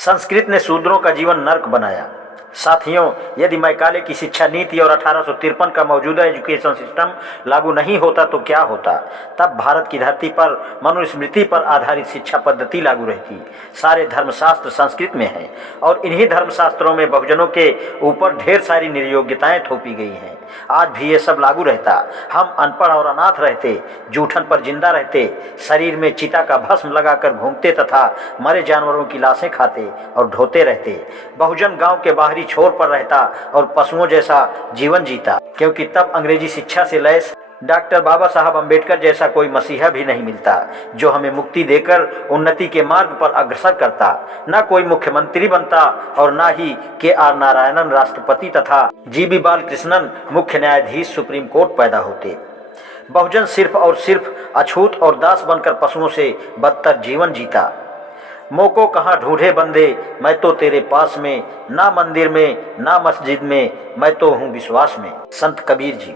संस्कृत ने शूद्रों का जीवन नर्क बनाया। साथियों, यदि मैकाले की शिक्षा नीति और 1853 का मौजूदा एजुकेशन सिस्टम लागू नहीं होता तो क्या होता? तब भारत की धरती पर मनुस्मृति पर आधारित शिक्षा पद्धति लागू रहती। सारे धर्मशास्त्र संस्कृत में हैं और इन्हीं धर्मशास्त्रों में बहुजनों के ऊपर ढेर सारी निर्योग्यताएं थोपी गई हैं। आज भी ये सब लागू रहता, हम अनपढ़ और अनाथ रहते, जूठन पर जिंदा रहते, शरीर में चिता का भस्म लगाकर घूमते तथा मरे जानवरों की लाशें खाते और ढोते रहते। बहुजन गांव के बाहरी छोर पर रहता और पशुओं जैसा जीवन जीता, क्योंकि तब अंग्रेजी शिक्षा से लैस डॉक्टर बाबा साहब अम्बेडकर जैसा कोई मसीहा भी नहीं मिलता जो हमें मुक्ति देकर उन्नति के मार्ग पर अग्रसर करता। न कोई मुख्यमंत्री बनता और न ही के.आर. नारायणन राष्ट्रपति तथा जी.बी. बालकृष्णन मुख्य न्यायाधीश सुप्रीम कोर्ट पैदा होते। बहुजन सिर्फ और सिर्फ अछूत और दास बनकर पशुओं से बदतर जीवन जीता। मोको कहाँ ढूंढे बंदे, मैं तो तेरे पास में, ना मंदिर में ना मस्जिद में, मैं तो हूँ विश्वास में। संत कबीर जी।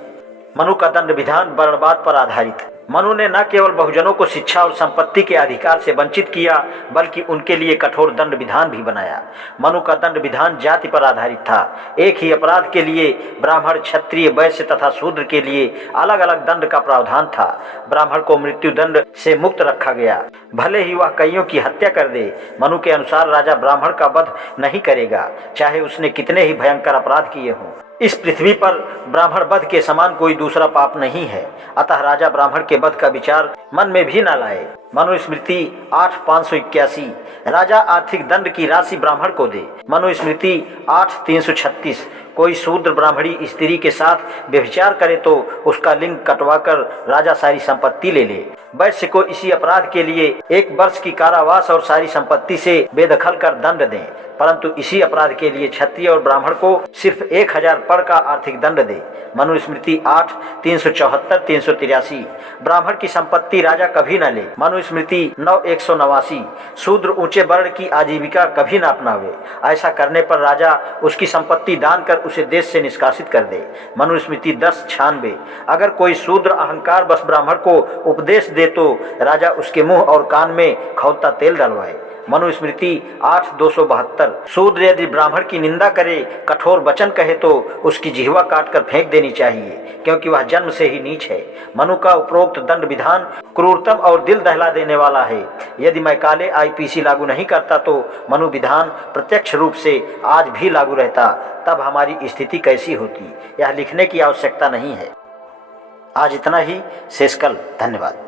मनु का दंड विधान वर्णवाद पर आधारित। मनु ने न केवल बहुजनों को शिक्षा और संपत्ति के अधिकार से वंचित किया, बल्कि उनके लिए कठोर दंड विधान भी बनाया। मनु का दंड विधान जाति पर आधारित था। एक ही अपराध के लिए ब्राह्मण, क्षत्रिय, वैश्य तथा शूद्र के लिए अलग अलग दंड का प्रावधान था। ब्राह्मण को मृत्यु दंड से मुक्त रखा गया, भले ही वह कईयों की हत्या कर दे। मनु के अनुसार राजा ब्राह्मण का वध नहीं करेगा, चाहे उसने कितने ही भयंकर अपराध किए हों। इस पृथ्वी पर ब्राह्मण वध के समान कोई दूसरा पाप नहीं है, अतः राजा ब्राह्मण के वध का विचार मन में भी न लाए। मनुस्मृति 8:581 राजा आर्थिक दंड की राशि ब्राह्मण को दे। मनुस्मृति 8:336 कोई शूद्र ब्राह्मणी स्त्री के साथ व्यभिचार करे तो उसका लिंग कटवाकर राजा सारी संपत्ति ले ले। वैश्य को इसी अपराध के लिए 1 वर्ष की कारावास और सारी संपत्ति से बेदखल कर दंड दें, परंतु इसी अपराध के लिए क्षत्रिय और ब्राह्मण को सिर्फ 1000 पड़ का आर्थिक दंड दे। मनुस्मृति 8:374-383 ब्राह्मण की संपत्ति राजा कभी न ले। मनुस्मृति 9:189 शूद्र ऊंचे वर्ण की आजीविका कभी न अपनावे, ऐसा करने पर राजा उसकी संपत्ति दान कर उसे देश से निष्कासित कर दे। मनुस्मृति 10:96 अगर कोई शूद्र अहंकार बस ब्राह्मण को उपदेश दे तो राजा उसके मुंह और कान में खौलता तेल डलवाए। मनुस्मृति 8:272 शूद्र यदि ब्राह्मण की निंदा करे, कठोर वचन कहे तो उसकी जिह्वा काटकर फेंक देनी चाहिए, क्योंकि वह जन्म से ही नीच है। मनु का उपरोक्त दंड विधान क्रूरतम और दिल दहला देने वाला है। यदि मैकाले आईपीसी लागू नहीं करता तो मनु विधान प्रत्यक्ष रूप से आज भी लागू रहता, तब हमारी स्थिति कैसी होती, यह लिखने की आवश्यकता नहीं है। आज इतना ही, शेष कल। धन्यवाद।